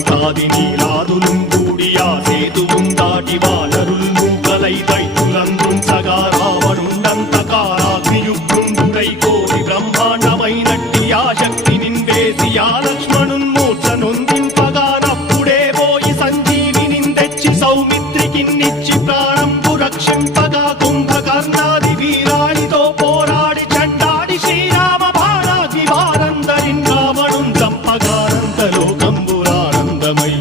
వారింతాది నీలాదులుం కూడియా సేతువుం దాటి వానరుల్ మూకలై దైత్యులందుంచగా రావణుండంత కారాగ్నియుగ్గుండుడై కోరి బ్రహ్మాండమైనట్టి ఆ శక్తి నిందేసి ఆ లక్ష్మణున్ మూర్ఛ నొందింపగానప్పుడే పోయి సంజీవిని తెచ్చి సౌమిత్రికిన్నిచ్చి ప్రాణంబు రక్షింపగా కుంభకర్ణాది వీరాడితో పోరాడి చండాడి శ్రీరామ బాణాగ్ని వారందరిన్ రావణుం చంపగానంద లోకంబురానందమై